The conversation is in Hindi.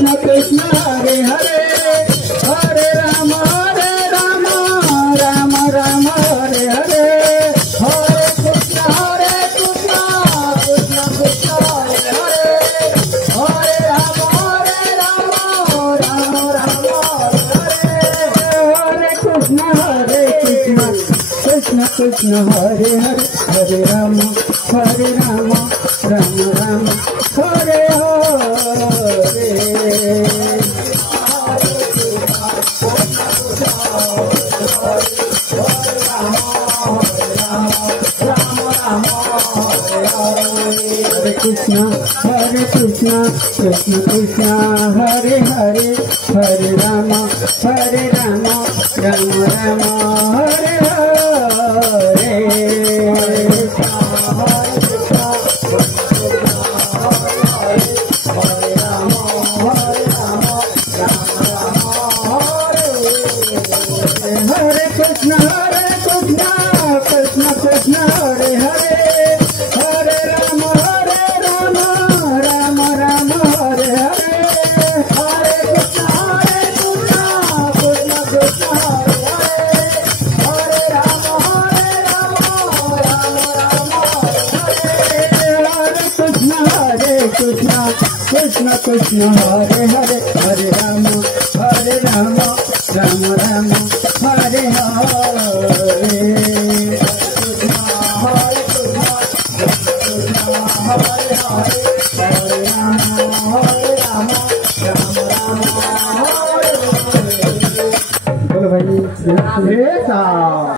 कृष्ण कृष्ण हरे हरे हरे राम राम राम हरे हरे हरे कृष्ण कृष्ण कृष्ण हरे हरे हरे राम राम राम हरे हरे कृष्ण कृष्ण कृष्ण हरे हरे हरे राम राम राम हरे हरे हरे कृष्ण कृष्ण कृष्ण हरे हरे हरे राम राम राम हरे हरे हरे कृष्ण कृष्ण कृष्ण हरे हरे हरे राम राम राम हरे हरे हरे कृष्ण कृष्ण कृष्ण हरे हरे हरे राम राम हरे कृष्ण कृष्ण कृष्ण हरे हरे हरे राम राम राम हरे हरे बोलो भाई।